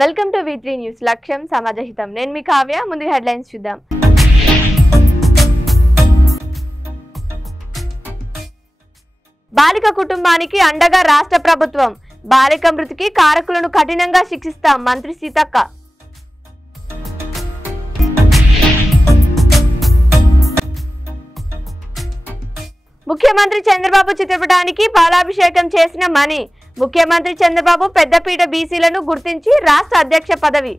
Welcome to V3 news. లక్ష్యం సమాజహితం. నేను మీ కావ్య. ముందు హెడ్లైన్స్ చూద్దాం. బాలిక కుటుంబానికి అండగా రాష్ట్ర ప్రభుత్వం. బాలిక మృతికి కారకులను కఠినంగా శిక్షిస్తాం. మంత్రి సీతక్క. ముఖ్యమంత్రి చంద్రబాబు చిత్రపటానికి పాలాభిషేకం చేసిన మణి. ముఖ్యమంత్రి చంద్రబాబు పెద్దపీట బీసీలను గుర్తించి రాష్ట్ర అధ్యక్ష పదవి.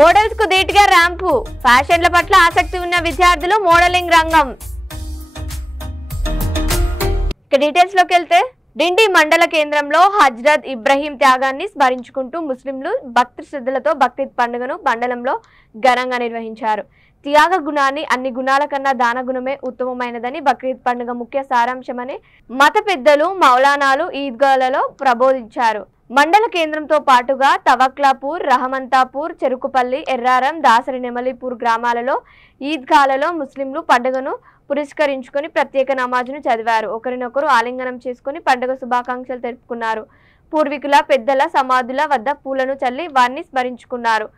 మోడల్స్ కు ధీటుగా ర్యాంపు. ఫ్యాషన్ల పట్ల ఆసక్తి ఉన్న విద్యార్థులు మోడలింగ్ రంగం. ఇక డీటెయిల్స్ లోకి వెళ్తే, డిండి మండల కేంద్రంలో హజ్రత్ ఇబ్రహీం త్యాగాన్ని స్మరించుకుంటూ ముస్లింలు భక్తి శ్రద్ధలతో బక్రీద్ పండుగను మండలంలో ఘనంగా నిర్వహించారు. త్యాగ గుణాన్ని అన్ని గుణాల కన్నా దాన గుణమే ఉత్తమమైనదని, బక్రీద్ పండుగ ముఖ్య సారాంశమని మత పెద్దలు, మౌలానాలు ఈద్గాలలో ప్రబోధించారు. మండల కేంద్రంతో పాటుగా తవక్లాపూర్, రహమంతాపూర్, చెరుకుపల్లి, ఎర్రారం, దాసరి నెమలిపూర్ గ్రామాలలో ఈద్గాలలో ముస్లింలు పండుగను పురస్కరించుకొని ప్రత్యేక నమాజును చదివారు. ఒకరినొకరు ఆలింగనం చేసుకుని పండుగ శుభాకాంక్షలు తెలుపుకున్నారు. పూర్వీకుల పెద్దల సమాధుల వద్ద పూలను చల్లి వారిని స్మరించుకున్నారు.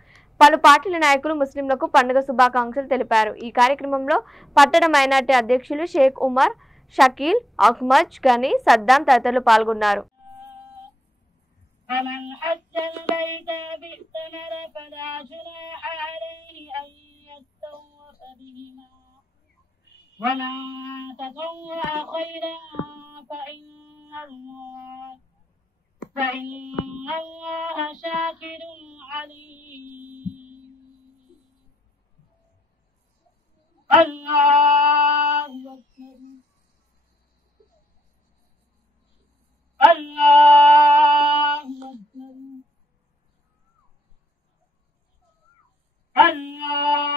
పలు పార్టీల నాయకులు ముస్లింలకు పండుగ శుభాకాంక్షలు తెలిపారు. ఈ కార్యక్రమంలో పట్టణ మైనార్టీ అధ్యక్షులు షేక్ ఉమర్, షకీల్, అహ్మద్ గని, సద్దాం తదితరులు పాల్గొన్నారు. ومن تطوع خيرا فإن الله شاكر عليم. الله أكبر الله أكبر الله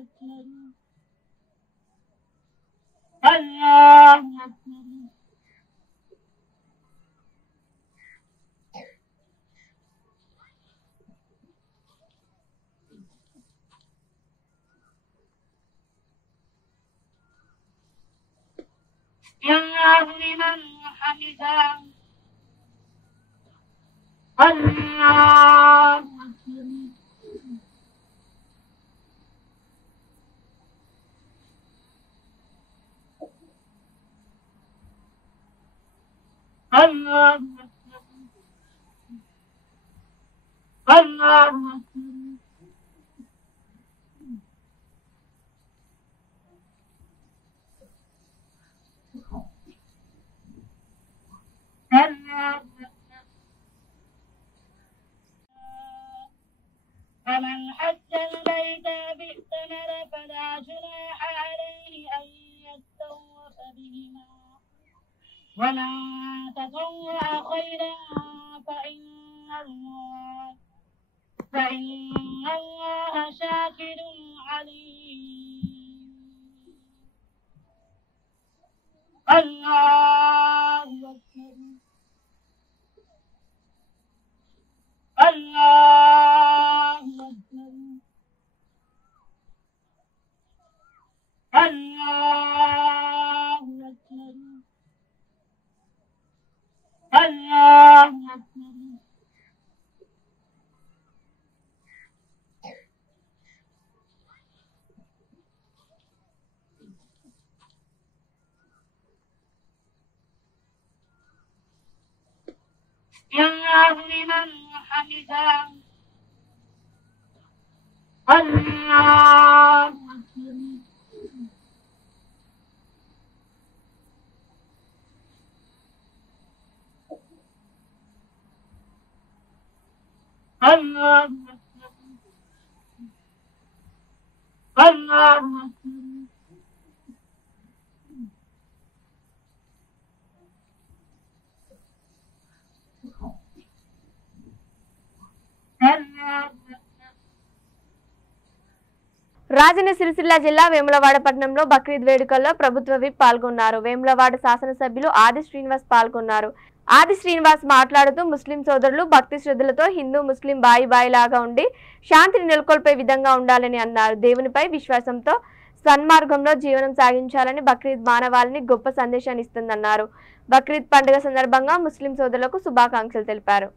أكبر الله أكبر. الله لمن حمده. الله أكبر. الله أكبر الله أكبر. ومن حج البيت باعتمر فلا جناح عليه أن يطوف بهما ومن تطوع خيرا فإن الله شاكر عليم. الله أكبر الله أكبر الله أكبر الله أكبر. الله لمن حمده. الله أكبر الله أكبر الله أكبر. రాజన్న సిరిసిల్ల జిల్లా వేములవాడ పట్టణంలో బక్రీద్ వేడుకల్లో ప్రభుత్వ విప్ పాల్గొన్నారు. వేములవాడ శాసనసభ్యులు ఆది శ్రీనివాస్ పాల్గొన్నారు. ఆది శ్రీనివాస్ మాట్లాడుతూ ముస్లిం సోదరులు భక్తి శ్రద్ధలతో హిందూ ముస్లిం బాయి బాయి లాగా ఉండి శాంతిని నెలకొల్పే విధంగా ఉండాలని అన్నారు. దేవునిపై విశ్వాసంతో సన్మార్గంలో జీవనం సాగించాలని బక్రీద్ మానవాళిని గొప్ప సందేశాన్ని ఇస్తుందన్నారు. బక్రీద్ పండుగ సందర్భంగా ముస్లిం సోదరులకు శుభాకాంక్షలు తెలిపారు.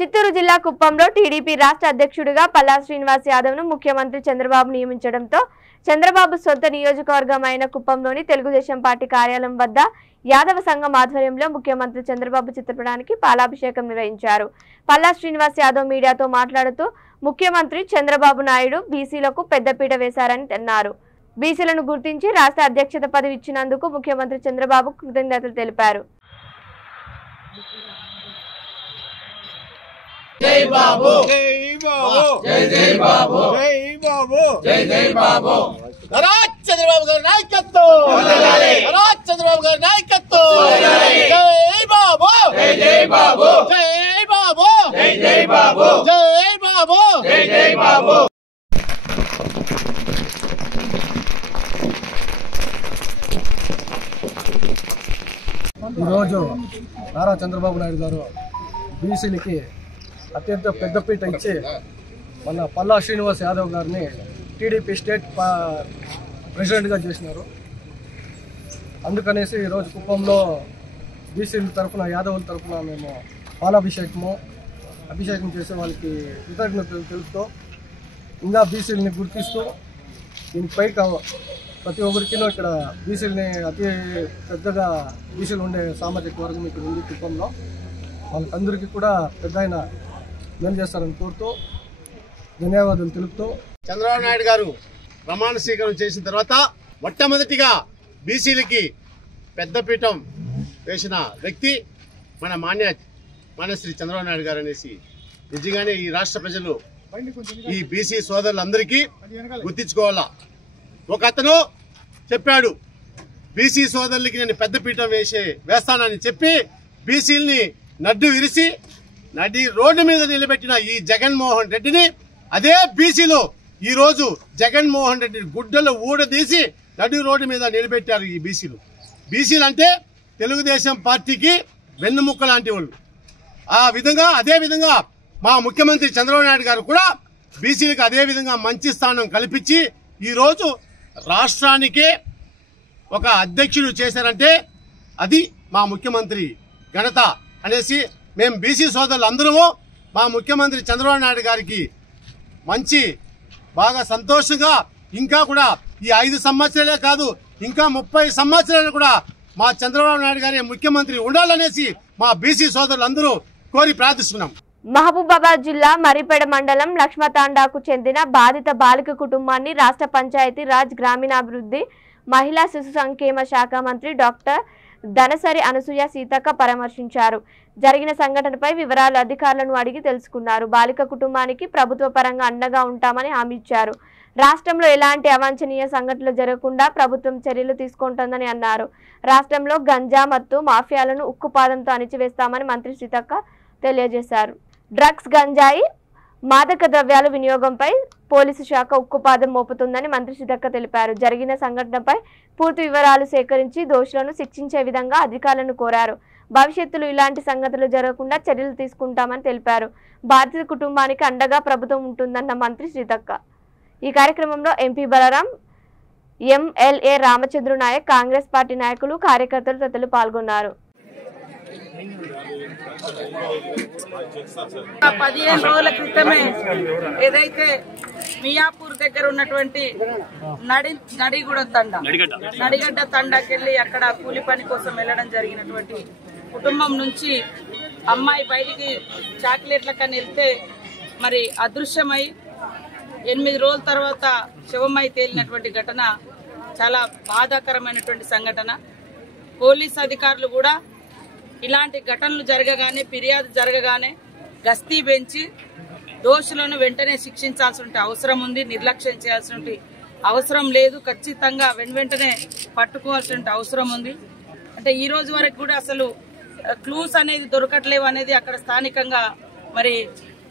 చిత్తూరు జిల్లా కుప్పంలో టీడీపీ రాష్ట్ర అధ్యక్షుడిగా పల్లా శ్రీనివాస్ యాదవ్ను ముఖ్యమంత్రి చంద్రబాబు నియమించడంతో చంద్రబాబు సొంత నియోజకవర్గం అయిన కుప్పంలోని తెలుగుదేశం పార్టీ కార్యాలయం వద్ద యాదవ సంఘం ఆధ్వర్యంలో ముఖ్యమంత్రి చంద్రబాబు చిత్రపటానికి పాలాభిషేకం నిర్వహించారు. పల్లా శ్రీనివాస్ యాదవ్ మీడియాతో మాట్లాడుతూ ముఖ్యమంత్రి చంద్రబాబు నాయుడు బీసీలకు పెద్దపీట వేశారని అన్నారు. బీసీలను గుర్తించి రాష్ట్ర అధ్యక్షత పదవి ఇచ్చినందుకు ముఖ్యమంత్రి చంద్రబాబు కృతజ్ఞతలు తెలిపారు. జై బాబు జై బాబు జై జై బాబు జై బాబు జై జై బాబు రాజ్ చంద్రబాబు గారి నాయకత్వం వందనాలి రాజ్ చంద్రబాబు గారి నాయకత్వం వందనాలి జై బాబు జై జై బాబు జై బాబు జై జై బాబు జై బాబు జై జై బాబు ఈరోజు నారా చంద్రబాబు నాయుడు గారు బీసీలకి అత్యంత పెద్దపీట ఇచ్చి మన పల్లా శ్రీనివాస్ యాదవ్ గారిని టీడీపీ స్టేట్ ప్రెసిడెంట్గా చేసినారు. అందుకనేసి ఈరోజు కుప్పంలో బీసీల తరఫున యాదవుల తరఫున మేము అభిషేకం చేసి వాళ్ళకి కృతజ్ఞతలు తెలుపుతూ ఇంకా బీసీలని గుర్తిస్తూ దీనిపై ప్రతి ఒక్కరికి ఇక్కడ బీసీలని అతి పెద్దగా బీసీలు ఉండే సామాజిక వర్గం ఇక్కడ ఉంది కుప్పంలో. వాళ్ళకందరికీ కూడా పెద్ద ఆయన మేలు చేస్తారని కోరుతూ ధన్యవాదాలు తెలుపుతూ చంద్రబాబు నాయుడు గారు ప్రమాణ స్వీకారం చేసిన తర్వాత మొట్టమొదటిగా బీసీలకి పెద్దపీఠం వేసిన వ్యక్తి మన మాన్యశ్రీ చంద్రబాబు నాయుడు గారు అనేసి నిజంగానే ఈ రాష్ట్ర ప్రజలు ఈ బీసీ సోదరులందరికీ గుర్తించుకోవాలా. ఒక అతను చెప్పాడు బీసీ సోదరులకి నేను పెద్దపీఠం వేస్తానని చెప్పి బీసీలని నడ్డు విరిసి నడి రోడ్డు మీద నిలబెట్టిన ఈ జగన్మోహన్ రెడ్డిని అదే బీసీలు ఈ రోజు జగన్మోహన్ రెడ్డి గుడ్డలు ఊడదీసి నడి రోడ్డు మీద నిలబెట్టారు. ఈ బీసీలు అంటే తెలుగుదేశం పార్టీకి వెన్నుముక్క లాంటి వాళ్ళు. అదే విధంగా మా ముఖ్యమంత్రి చంద్రబాబు నాయుడు గారు కూడా బీసీలకు అదే విధంగా మంచి స్థానం కల్పించి ఈ రోజు రాష్ట్రానికి ఒక అధ్యక్షుడు చేశారంటే అది మా ముఖ్యమంత్రి ఘనత అనేసి మేము బీసీ సోదరులు అందరము మా ముఖ్యమంత్రి చంద్రబాబు నాయుడు గారికి మంచి బాగా సంతోషంగా ఇంకా కూడా ఈ 5 సంవత్సరాలే కాదు ఇంకా 30 సంవత్సరాలు కూడా మా చంద్రబాబు నాయుడు గారి ముఖ్యమంత్రి ఉండాలనేసి మా బీసీ సోదరులందరూ కోరి ప్రార్థిస్తున్నాం. మహబూబాబాద్ జిల్లా మరిపేడ మండలం లక్ష్మతాండాకు చెందిన బాధిత బాలిక కుటుంబాన్ని రాష్ట్ర పంచాయతీ రాజ్ గ్రామీణాభివృద్ధి మహిళా శిశు సంక్షేమ శాఖ మంత్రి డాక్టర్ ధనసరి అనసూయ సీతక్క పరామర్శించారు. జరిగిన సంఘటనపై వివరాలు అధికారులను అడిగి తెలుసుకున్నారు. బాలిక కుటుంబానికి ప్రభుత్వ పరంగా అండగా ఉంటామని హామీ ఇచ్చారు. రాష్ట్రంలో ఎలాంటి అవాంఛనీయ సంఘటనలు జరగకుండా ప్రభుత్వం చర్యలు తీసుకుంటుందని అన్నారు. రాష్ట్రంలో గంజా మత్తు మాఫియాలను ఉక్కుపాదంతో అణిచివేస్తామని మంత్రి సీతక్క తెలియజేశారు. డ్రగ్స్, గంజాయి, మాదక ద్రవ్యాల వినియోగంపై పోలీసు శాఖ ఉక్కుపాదం మోపుతుందని మంత్రి సీతక్క తెలిపారు. జరిగిన సంఘటనపై పూర్తి వివరాలు సేకరించి దోషులను శిక్షించే విధంగా అధికారులను కోరారు. భవిష్యత్తులో ఇలాంటి సంఘటనలు జరగకుండా చర్యలు తీసుకుంటామని తెలిపారు. బాధిత కుటుంబానికి అండగా ప్రభుత్వం ఉంటుందన్న మంత్రి సీతక్క. ఈ కార్యక్రమంలో MP Balaram, MLA Ramachandra Naik, Congress party నాయకులు, కార్యకర్తలు తదితరులు పాల్గొన్నారు. 15 రోజుల క్రితమే ఏదైతే మియాపూర్ దగ్గర ఉన్నటువంటి నడిగడ్డ తండాకెళ్ళి అక్కడ కూలి పని కోసం వెళ్ళడం జరిగినటువంటి కుటుంబం నుంచి అమ్మాయి బయటికి చాక్లెట్ల కని వెళ్తే మరి అదృశ్యమై 8 రోజుల తర్వాత శవమై తేలినటువంటి ఘటన చాలా బాధాకరమైనటువంటి సంఘటన. పోలీస్ అధికారులు కూడా ఇలాంటి ఘటనలు జరగగానే, ఫిర్యాదు జరగగానే గస్తీ పెంచి దోషులను వెంటనే శిక్షించాల్సిన అవసరం ఉంది. నిర్లక్ష్యం చేయాల్సిన అవసరం లేదు. ఖచ్చితంగా వెంటనే పట్టుకోవాల్సిన అవసరం ఉంది. అంటే ఈ రోజు వరకు కూడా అసలు క్లూస్ అనేది దొరకట్లేవు అనేది అక్కడ స్థానికంగా మరి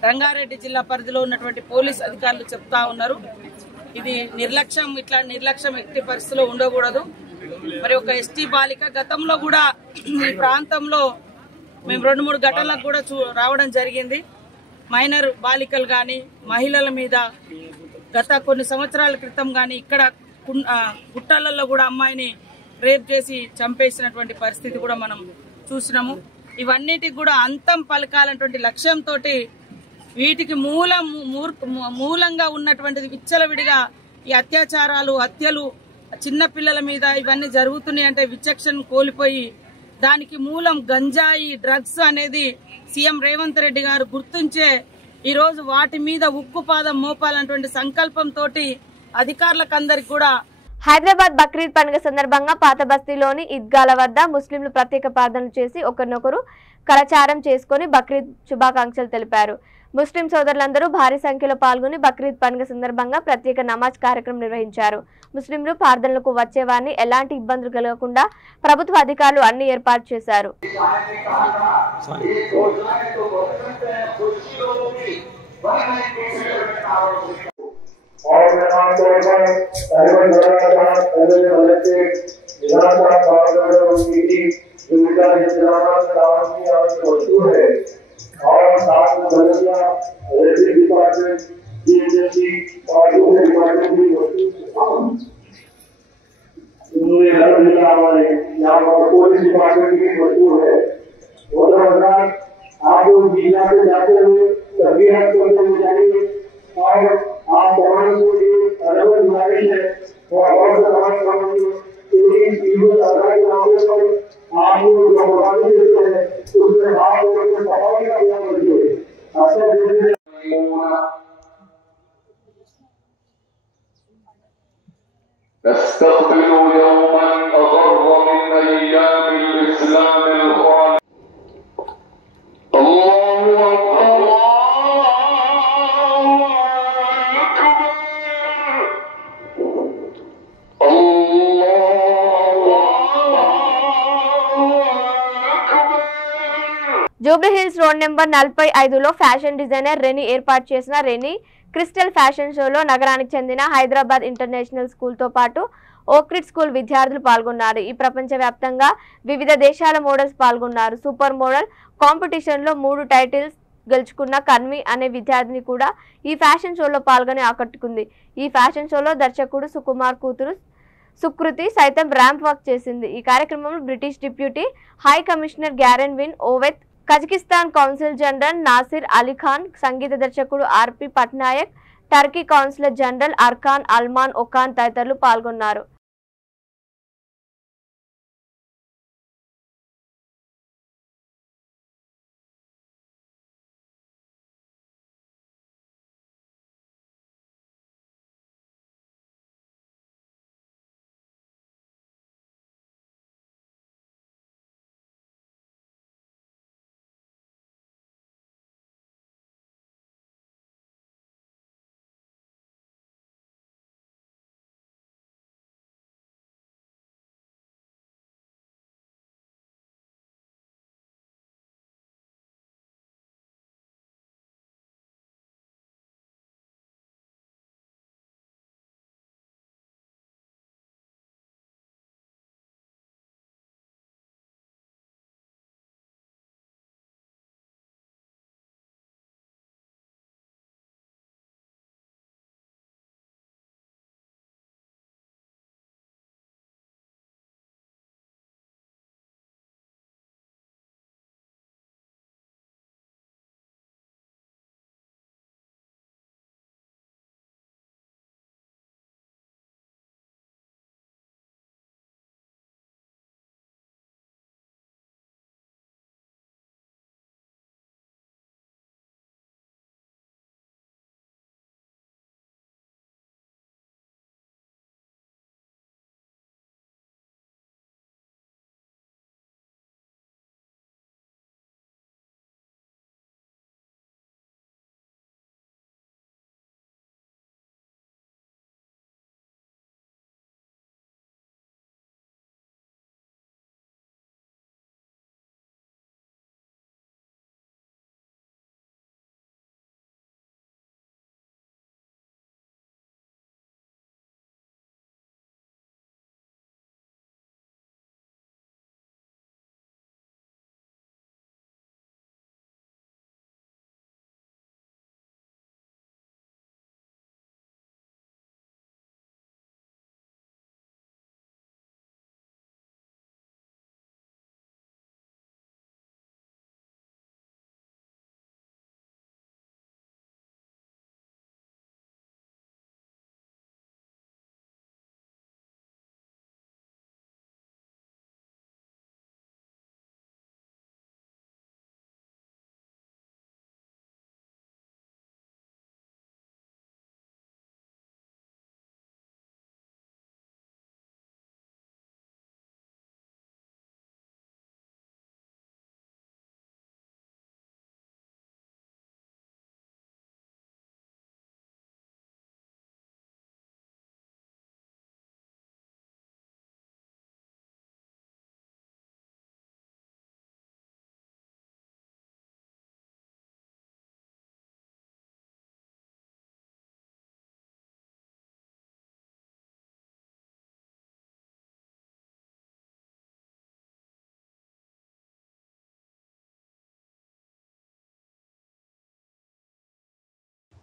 రంగారెడ్డి జిల్లా పరిధిలో ఉన్నటువంటి పోలీస్ అధికారులు చెప్తా ఉన్నారు. ఇది నిర్లక్ష్యం, ఇట్లా నిర్లక్ష్యం ఎట్టి పరిస్థితిలో ఉండకూడదు. మరి ఒక ఎస్టీ బాలిక గతంలో కూడా ఈ ప్రాంతంలో మేము 2-3 ఘటనలకు కూడా రావడం జరిగింది. మైనర్ బాలికలు గాని, మహిళల మీద గత కొన్ని సంవత్సరాల క్రితం గాని ఇక్కడ గుట్టలలో కూడా అమ్మాయిని రేప్ చేసి చంపేసినటువంటి పరిస్థితి కూడా మనం చూసినాము. ఇవన్నిటికి కూడా అంతం పలకాలన్నటువంటి లక్ష్యంతో వీటికి మూలంగా ఉన్నటువంటిది విచ్చలవిడిగా ఈ అత్యాచారాలు, హత్యలు చిన్న పిల్లల మీద ఇవన్నీ జరుగుతున్నాయి అంటే విచక్షణ కోల్పోయి దానికి మూలం గంజాయి, డ్రగ్స్ అనేది సీఎం రేవంత్ రెడ్డి గారు గుర్తించే ఈరోజు వాటి మీద ఉక్కుపాదం మోపాలన్నటువంటి సంకల్పంతో అధికారులకు అందరికి కూడా. హైదరాబాద్ బక్రీద్ పండుగ సందర్భంగా పాత బస్తీలోని ఈద్గాల వద్ద ముస్లింలు ప్రత్యేక ప్రార్థనలు చేసి ఒకరినొకరు కరచారం చేసుకుని బక్రీద్ శుభాకాంక్షలు తెలిపారు. ముస్లిం సోదరులందరూ భారీ సంఖ్యలో పాల్గొని బక్రీద్ పండుగ సందర్భంగా ప్రత్యేక నమాజ్ కార్యక్రమం నిర్వహించారు. ముస్లింలు ప్రార్థనలకు వచ్చేవారిని ఎలాంటి ఇబ్బందులు కలగకుండా ప్రభుత్వ అధికారులు అన్ని ఏర్పాటు చేశారు. और साथ में बलिया रेलवे डिपार्टमेंट, जीएसटी और दूसरे डिपार्टमेंट भी उन्होंने घर दिया हमारे यहाँ पर पुलिस डिपार्टमेंट की मजबूर है। उधर आप लोग जिला से जाते हुए सभी करते हुए जाएंगे और आप तमाम को ये अलग गुजारिश है और समाज करेंगे आप लोग जो बर्बादी देते हैं उसमें आप लोगों को सफाई का ध्यान रखिए। نستقبل يوما أغر من أيام الإسلام الخالد. الله أكبر జూబ్లీహిల్స్ రోడ్ నెంబర్ 45లో ఫ్యాషన్ డిజైనర్ రెనీ ఏర్పాటు చేసిన రెనీ క్రిస్టల్ ఫ్యాషన్ షోలో నగరానికి చెందిన హైదరాబాద్ ఇంటర్నేషనల్ స్కూల్తో పాటు ఓక్రిడ్ స్కూల్ విద్యార్థులు పాల్గొన్నారు. ఈ ప్రపంచవ్యాప్తంగా వివిధ దేశాల మోడల్స్ పాల్గొన్నారు. సూపర్ మోడల్ కాంపిటీషన్లో 3 టైటిల్స్ గెలుచుకున్న కన్వి అనే విద్యార్థిని కూడా ఈ ఫ్యాషన్ షోలో పాల్గొని ఆకట్టుకుంది. ఈ ఫ్యాషన్ షోలో దర్శకుడు సుకుమార్ కూతురు సుకృతి సైతం ర్యాంప్ వాక్ చేసింది. ఈ కార్యక్రమంలో British deputy high commissioner Gareth Wynn Owen, Kazakhstan council general Nasir Ali Khan, సంగీత దర్శకుడు RP Patnaik, Turkey councillor general Orhan Yalman Okan తదితరులు పాల్గొన్నారు.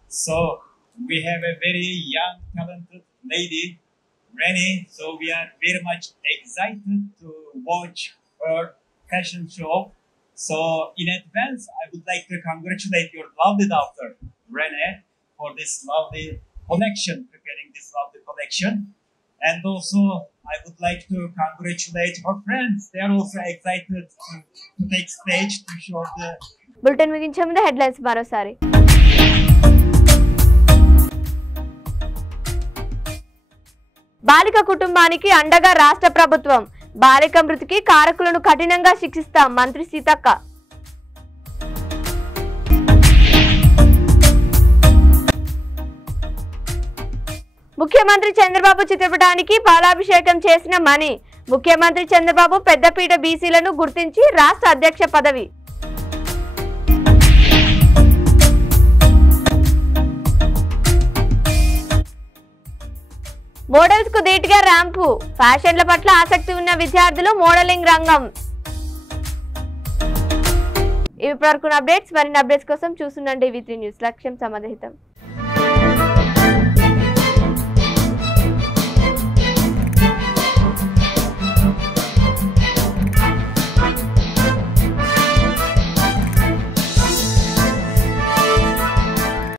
So we have a very young, talented lady, Rennie. So we are very much excited to watch her fashion show. So in advance, I would like to congratulate your lovely daughter, Rennie, for this lovely collection, preparing this lovely collection. And also, I would like to congratulate her friends. They are also excited to take stage to show the... bulletin ముగించే ముందు headlines మరోసారి. బాలిక కుటుంబానికి అండగా రాష్ట్ర ప్రభుత్వం. బాలిక మృతికి కారకులను కఠినంగా శిక్షిస్తాం మంత్రి సీతక్క. ముఖ్యమంత్రి చంద్రబాబు చిత్రపటానికి పాలాభిషేకం చేసిన మణి. ముఖ్యమంత్రి చంద్రబాబు పెద్దపీట బీసీలను గుర్తించి రాష్ట్ర అధ్యక్ష పదవి. మోడల్స్ కు ధీటుగా ర్యాంపు. ఫ్యాషన్ల పట్ల ఆసక్తి ఉన్న విద్యార్థులు మోడలింగ్ రంగం. ఇవి వరకు అప్డేట్స్. మరిన్ని అప్డేట్స్ కోసం చూస్తుండండి V3 న్యూస్. లక్ష్యం సమాధితం.